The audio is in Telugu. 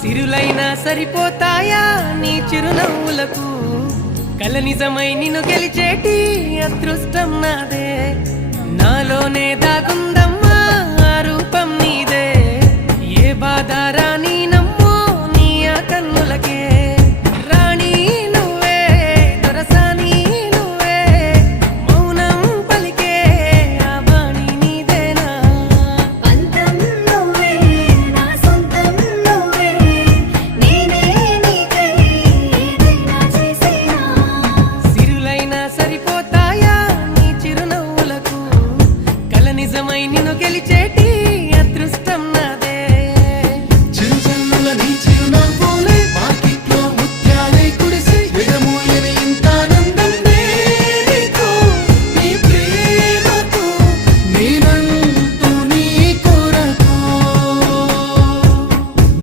సిరులైనా సరిపోతాయా నీ చిరునవ్వులకు కల నిజమై నిన్ను గెలిచేటి అదృష్టం నాదే నాలోనే దాగుందమ్మా ఆ రూపం నీదే ఏ బాధ రాని